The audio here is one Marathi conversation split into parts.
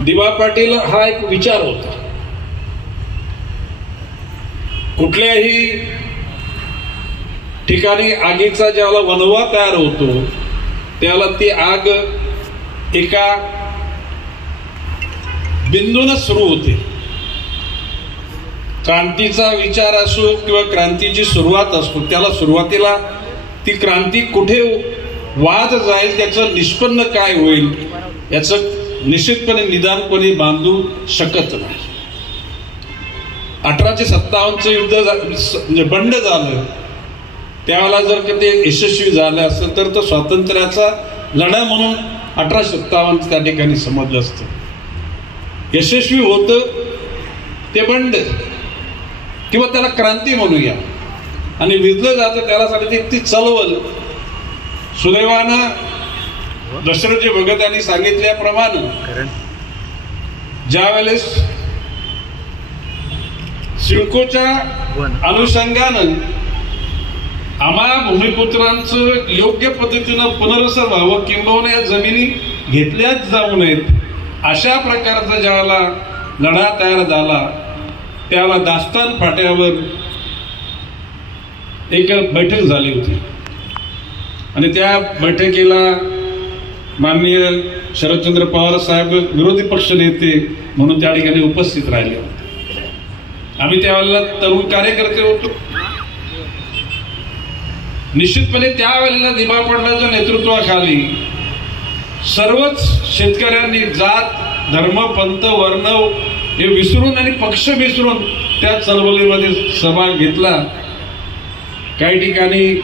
दिवा पाटील हा एक विचार होता. कुठल्याही ठिकाणी आगीचा ज्याला वणवा तयार होतो त्याला ती आग एका बिंदून सुरू होते. क्रांतीचा विचार असो किंवा क्रांतीची सुरुवात असो, त्याला सुरुवातीला ती क्रांती कुठे वाद जाईल, त्याचं निष्पन्न काय होईल याचं निश्चितपणे निदान कोणी बांधू शकत नाही. 1857 युद्ध बंड झालं त्यावेळेला जर का ते यशस्वी झालं असतं तर तो स्वातंत्र्याचा लढा म्हणून 1857 त्या ठिकाणी समजलं असतं. यशस्वी होतं ते बंड किंवा त्याला क्रांती म्हणूया आणि विजलं जातं त्याला साठी ती चळवळ. सुदैवानं दशरथजी भगत यांनी सांगितल्याप्रमाणे ज्या वेळेस सिडकोच्या अनुषंगानं आम्हा भूमिपुत्रांचं योग्य पद्धतीनं पुनर्वसन व्हावं किंबहुना या जमिनी घेतल्याच जाऊ नयेत अशा प्रकारचा ज्याला लढा तयार झाला त्याला दास्तान फाट्यावर एक बैठक झाली होती आणि त्या बैठकीला माननीय शरदचंद्र पवार साहेब विरोधी पक्ष नेते म्हणून त्या ठिकाणी उपस्थित राहिले होते. आम्ही त्यावेळेला तरुण कार्यकर्ते होतो. निश्चितपणे त्यावेळेला दिवा पाटलांच्या नेतृत्वाखाली सर्वच शेतकऱ्यांनी जात धर्म पंथ वर्ण हे विसरून आणि पक्ष विसरून त्या चळवळीमध्ये सहभाग घेतला. काही ठिकाणी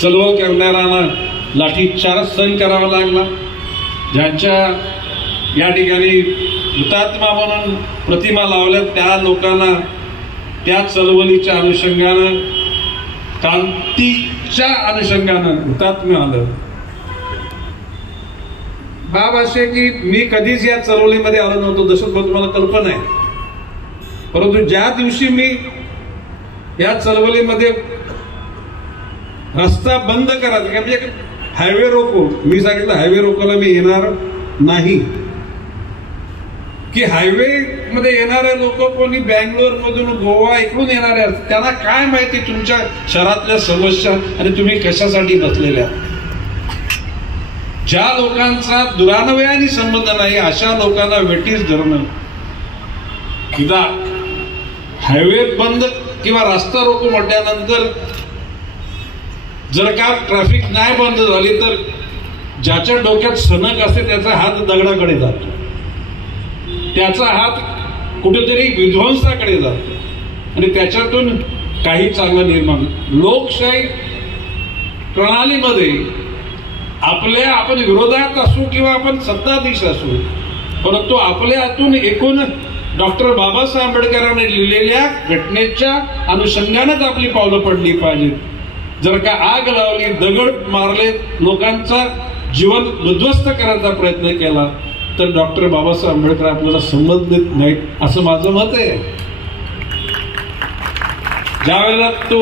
चळवळ करणाऱ्यांना लाठीचार सहन करावा लागला. ज्यांच्या या ठिकाणी हुतात्मा म्हणून प्रतिमा लावल्या त्या लोकांना त्या चळवळीच्या अनुषंगानं क्रांतीच्या अनुषंगानं हुतात्मा आलं. बाब असे की मी कधीच या चळवळीमध्ये आलो नव्हतो, जसं तुम्हाला कल्पना आहे. परंतु ज्या दिवशी मी या चळवळीमध्ये रस्ता बंद करायचा म्हणजे हायवे रोको, मी सांगितलं हायवे रोकोला मी येणार नाही की हायवे मध्ये येणारे लोक कोणी बँगलोर मधून गोवा इकडून येणारे असतात. त्यांना काय माहिती तुमच्या शहरातल्या समस्या आणि तुम्ही कशासाठी बसलेल्या. ज्या लोकांचा दुरान्वयाने संबंध नाही अशा लोकांना वेटीस धरणं किंवा हायवे बंद किंवा रस्ता रोको म्हटल्यानंतर जर का ट्रॅफिक नाही बंद झाली तर ज्याच्या डोक्यात सनक असते त्याचा हात दगडाकडे जातो, त्याचा हात कुठेतरी विध्वंसाकडे जातो आणि त्याच्यातून काही चांगलं निर्माण. लोकशाही प्रणालीमध्ये आपण विरोधात असू किंवा आपण सत्ताधीश असू, परंतु आपल्या हातून एकूण डॉक्टर बाबासाहेब आंबेडकरांनी लिहिलेल्या घटनेच्या अनुषंगानेच आपली पावलं पडली पाहिजेत. जर का आग लावली, दगड मारले, लोकांचा जीवन उद्ध्वस्त करायचा प्रयत्न केला तर डॉक्टर बाबासाहेब आंबेडकर आपल्याला संबंधित नाहीत असं माझं मत आहे. ज्या वेळेला तो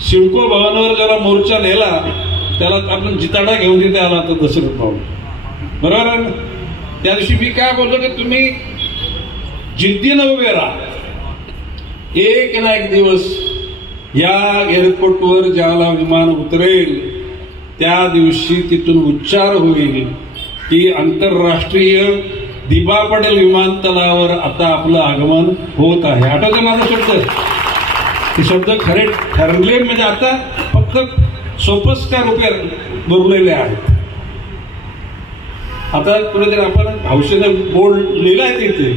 सिडको भवनावर ज्याला मोर्चा नेला त्याला आपण जिताडा घेऊन तिथे आला तर दशरथ भाऊ बरोबर आहे. त्या दिवशी मी काय बोललो की तुम्ही जिद्दीनं उभे राहा. एक ना एक दिवस या एअरपोर्टवर ज्याला विमान उतरेल त्या दिवशी तिथून उच्चार होईल की आंतरराष्ट्रीय दिवा पाटील विमानतळावर आता आपलं आगमन होत आहे. आठवतं माझा शब्द, ते शब्द खरे ठरले म्हणजे आता फक्त सोपस्कार रुपये बरलेले आहेत. आता कुठेतरी आपण हौशेनं बोर्ड लिहिलाय तिथे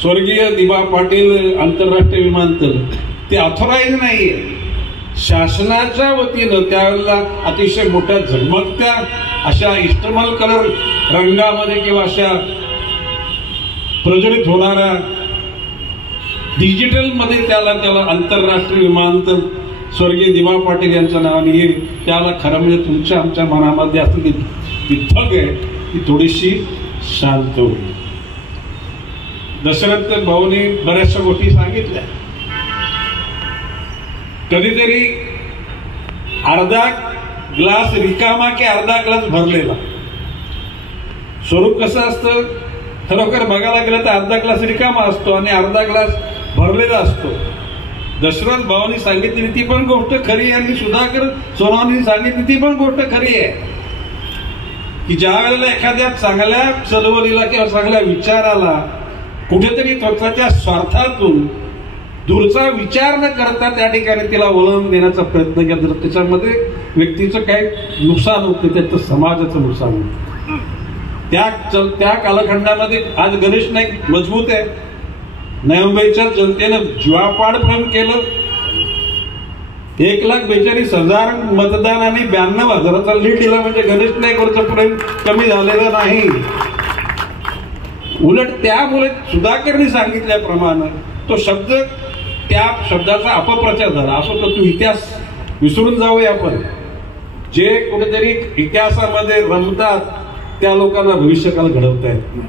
स्वर्गीय दिवा पाटील आंतरराष्ट्रीय विमानतळ. ते ऑथोराइज नाहीये. शासनाच्या वतीनं त्यावेळेला अतिशय मोठ्या झगमगत्या अशा इस्टमल कलर रंगामध्ये किंवा अशा प्रज्वलित होणाऱ्या डिजिटल मध्ये त्याला आंतरराष्ट्रीय विमानतळ स्वर्गीय दिवा पाटील यांच्या नावाने येईल. त्याला खरं म्हणजे तुमच्या आमच्या मनामध्ये असलेली ती थक आहे ती थोडीशी शांत होईल. दशरथ भाऊनी बऱ्याचशा गोष्टी सांगितल्या. कधीतरी अर्धा ग्लास रिकामा की अर्धा ग्लास भरलेला. स्वरूप कसं असतं, खरोखर बघायला गेलं तर अर्धा ग्लास रिकामा असतो आणि अर्धा ग्लास भरलेला असतो. दशरथ भावांनी सांगितली ती पण गोष्ट खरी आहे आणि सुधाकर सोनवणेंनी सांगितली ती पण गोष्ट खरी आहे की ज्या वेळेला एखाद्या चांगल्या चळवळीला किंवा चांगल्या विचाराला कुठेतरी स्वतःच्या स्वार्थातून दूरचा विचार न करता त्या ठिकाणी तिला वळण देण्याचा प्रयत्न केला तर त्याच्यामध्ये व्यक्तीचं काही नुकसान होत नाही, त्याचं समाजाचं नुकसान होतं. त्या कालखंडामध्ये आज गणेश नाईक मजबूत आहे. नवी मुंबईच्या जनतेनं जीवापाड प्रेम केलं. 1,42,000 मतदानाने 92,000चा लीड दिला म्हणजे गणेश नाईकवरचं प्रेम कमी झालेलं नाही. उलट त्यामुळे सुधाकरनी सांगितल्याप्रमाणे तो शब्द त्या शब्दाचा अपप्रचार झाला. असो तर तू इतिहास विसरून जाऊया आपण. जे कुठेतरी इतिहासामध्ये रमतात त्या लोकांना भविष्यकाल घडवता येत नाही.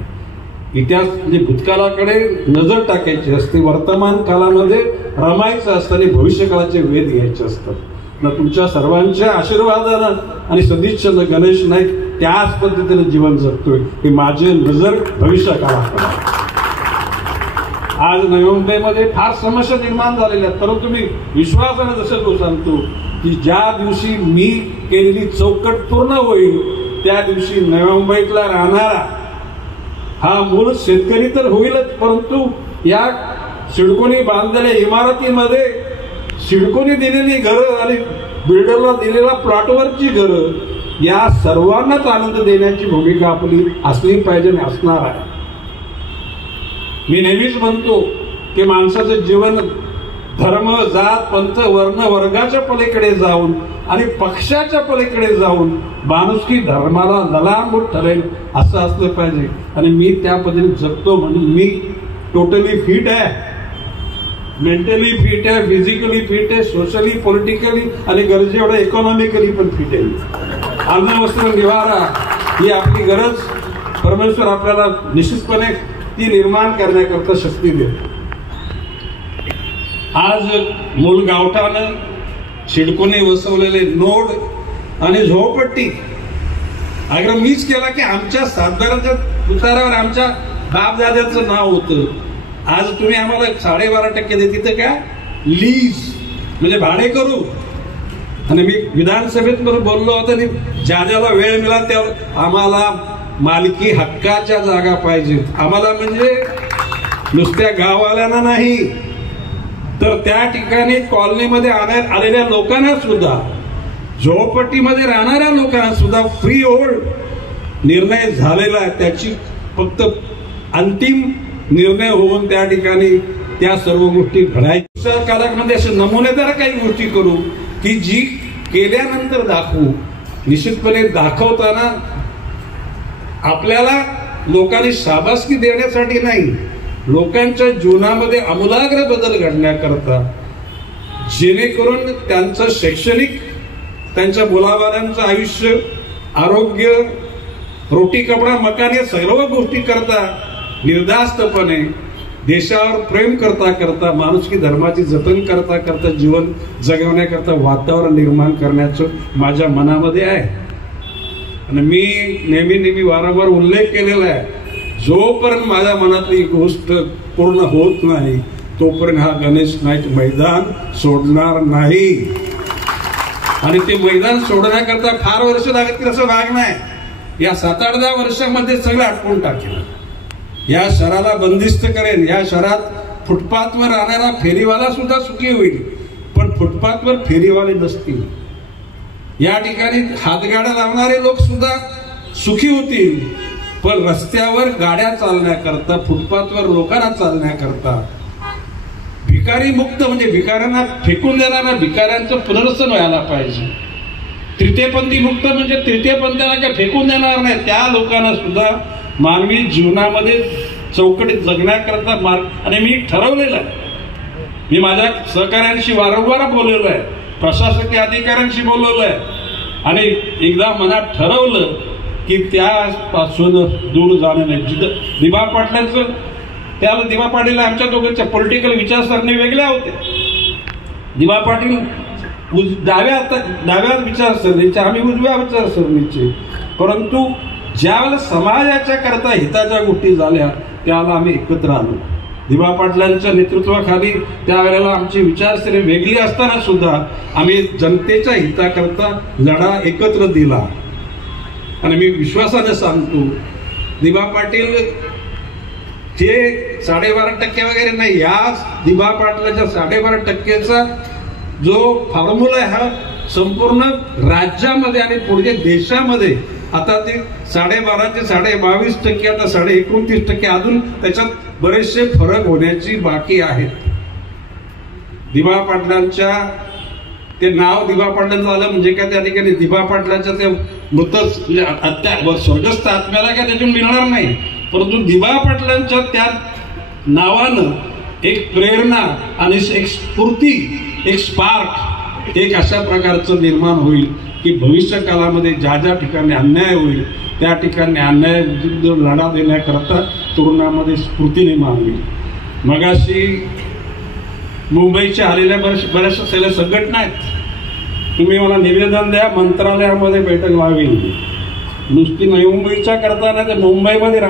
इतिहास म्हणजे भूतकाळाकडे नजर टाकायची असते, वर्तमान काळामध्ये रमायचं असतं आणि भविष्यकाळाचे वेध घ्यायचे असतात. ना तुमच्या सर्वांच्या आशीर्वादानं आणि सदिच्छेनं गणेश नाईक त्याच पद्धतीने जीवन जगतोय. हे माझे नजर भविष्यकाळाकडे. आज नवी मुंबईमध्ये फार समस्या निर्माण झालेल्या आहेत, परंतु मी विश्वासाने जसं सांगतो की ज्या दिवशी मी केलेली चौकट पूर्ण होईल त्या दिवशी नवी मुंबईतला राहणारा हा मूळ शेतकरी तर होईलच, परंतु या सिडकोनी बांधलेल्या इमारतीमध्ये सिडकोनी दिलेली घरं आणि बिल्डरला दिलेला प्लॉटवरची घरं या सर्वांनाच आनंद देण्याची भूमिका आपली असली पाहिजे आणि असणार आहे. मी नेहमीच म्हणतो की माणसाचं जीवन धर्म, जात, पंथ, वर्ण, वर्गाच्या पलीकडे जाऊन आणि पक्षाच्या पलीकडे जाऊन माणुसकी धर्माला ललांबूट ठरेल असं असलं पाहिजे. आणि मी त्या पद्धतीने जगतो म्हणून मी टोटली फिट आहे, मेंटली फिट आहे, फिजिकली फिट आहे, सोशली, पॉलिटिकली आणि गरजेएवढं इकॉनॉमिकली पण फिट आहे. अन्न, वस्त्र, निवारा ही आपली गरज परमेश्वर आपल्याला निश्चितपणे ती निर्माण करण्याकरता शक्ती देते. आज मूळ गावठानं सिडकोने वसवलेले नोड आणि झोपडपट्टी आग्रह मीच केला की आमच्या सातबाराच्या उतारावर आमच्या बापदाद्याचं नाव होतं. आज तुम्ही आम्हाला 12.5% देते तर काय लीज म्हणजे भाडे करू. आणि मी विधानसभेत बोललो होतो आणि ज्या ज्याला वेळ मिळाला त्यावर आम्हाला मालकी हक्काच्या जागा पाहिजेत. आम्हाला म्हणजे नुसत्या गाववाल्यांना नाही तर त्या ठिकाणी कॉलनीमध्ये आलेल्या लोकांना सुद्धा, झोपडपट्टीमध्ये राहणाऱ्या लोकांना सुद्धा फ्री होल्ड निर्णय झालेला आहे. त्याची फक्त अंतिम निर्णय होऊन त्या ठिकाणी त्या सर्व गोष्टी घडायच्या काळामध्ये असे नमुनेदार काही गोष्टी करू की जी केल्यानंतर दाखवू. निश्चितपणे दाखवताना आपल्याला लोकांनी शाबासकी देण्यासाठी नाही, लोकांच्या जीवनामध्ये आमूलाग्र बदल घडण्याकरता, जेणेकरून त्यांचं शैक्षणिक, त्यांच्या मुलाबाळांचं आयुष्य, आरोग्य, रोटी कपडा मकान या सर्व गोष्टी करता निर्धास्तपणे देशावर प्रेम करता करता, माणुसकी धर्माची जतन करता करता जीवन जगवण्याकरता वातावरण निर्माण करण्याचं माझ्या मनामध्ये आहे. आणि मी नेहमी वारंवार उल्लेख केलेला आहे, जोपर्यंत माझ्या मनातली गोष्ट पूर्ण होत नाही तोपर्यंत हा गणेश नाईक मैदान सोडणार नाही. आणि ते मैदान सोडण्याकरता फार वर्ष लागतील असं भाग नाही. या 7-8 वर्षामध्ये सगळं आटपून टाकेल, या शहराला बंदिस्त करेन. या शहरात फुटपाथवर राहणारा फेरीवाला सुद्धा सुखी होईल, पण फुटपाथवर फेरीवाले नसतील. या ठिकाणी हातगाड्या लावणारे लोक सुद्धा सुखी होतील, पण रस्त्यावर गाड्या चालण्याकरता, फुटपाथवर लोकांना चालण्याकरता भिकारी मुक्त म्हणजे भिकाऱ्यांना फेकून देणाऱ्या भिकाऱ्यांचं पुनर्वसन व्हायला पाहिजे. तृतीयपंथी मुक्त म्हणजे तृतीयपंथीला काय फेकून देणार नाही, त्या लोकांना सुद्धा मानवी जीवनामध्ये चौकटीत जगण्याकरता मार्ग. आणि मी ठरवलेलं आहे, मी माझ्या सहकाऱ्यांशी वारंवार बोललेलो आहे, प्रशासकीय अधिकाऱ्यांशी बोललेलो आहे आणि एकदा मनात ठरवलं की त्यापासून दूर जाणं नाही. जिथं दिवा पाटलांचं, त्याला दिवा पाटीलला आमच्या दोघांच्या पॉलिटिकल विचारसरणी वेगळ्या होत्या. दिवा पाटील डाव्या विचारसरणीचे, आम्ही उजव्या विचारसरणीचे, परंतु ज्यावेळेला समाजाच्या करता हिताच्या गोष्टी झाल्या त्यावेळेला आम्ही एकत्र आलो. दिवा पाटलांच्या नेतृत्वाखाली त्यावेळेला आमची विचारसरणी वेगळी असताना सुद्धा आम्ही जनतेच्या हिताकरता लढा एकत्र दिला. आणि मी विश्वासाने सांगतो, दिवा पाटील जे 12.5% वगैरे नाही, या दिवा पाटलाच्या 12.5%चा जो फॉर्म्युला आहे हा संपूर्ण राज्यामध्ये आणि पुढे देशामध्ये आता ते 12.5% ते 22%, आता 29%, अजून त्याच्यात बरेचसे फरक होण्याची बाकी आहेत. दिवा पाटलांच्या ते नाव दिवा पाटलांचं आलं म्हणजे काय त्या ठिकाणी दिवा पाटलांच्या ते मृत स्वर्गस्थ आत्म्याला काय त्याच्यातून मिळणार नाही, परंतु दिवा पाटलांच्या त्या नावानं एक प्रेरणा आणि एक स्फूर्ती, एक स्पार्क, एक अशा प्रकारचं निर्माण होईल की भविष्य काळामध्ये ज्या ज्या ठिकाणी अन्याय होईल त्या ठिकाणी अन्याय विरुद्ध लढा देण्याकरता तरुणामध्ये स्फूर्ती निर्माण होईल. मगाशी मुंबईच्या आलेल्या बऱ्याचशा सगळ्या संघटना आहेत, तुम्ही मला निवेदन द्या, मंत्रालयामध्ये बैठक व्हावी. नुसती मुंबईच्या करताना ते मुंबईमध्ये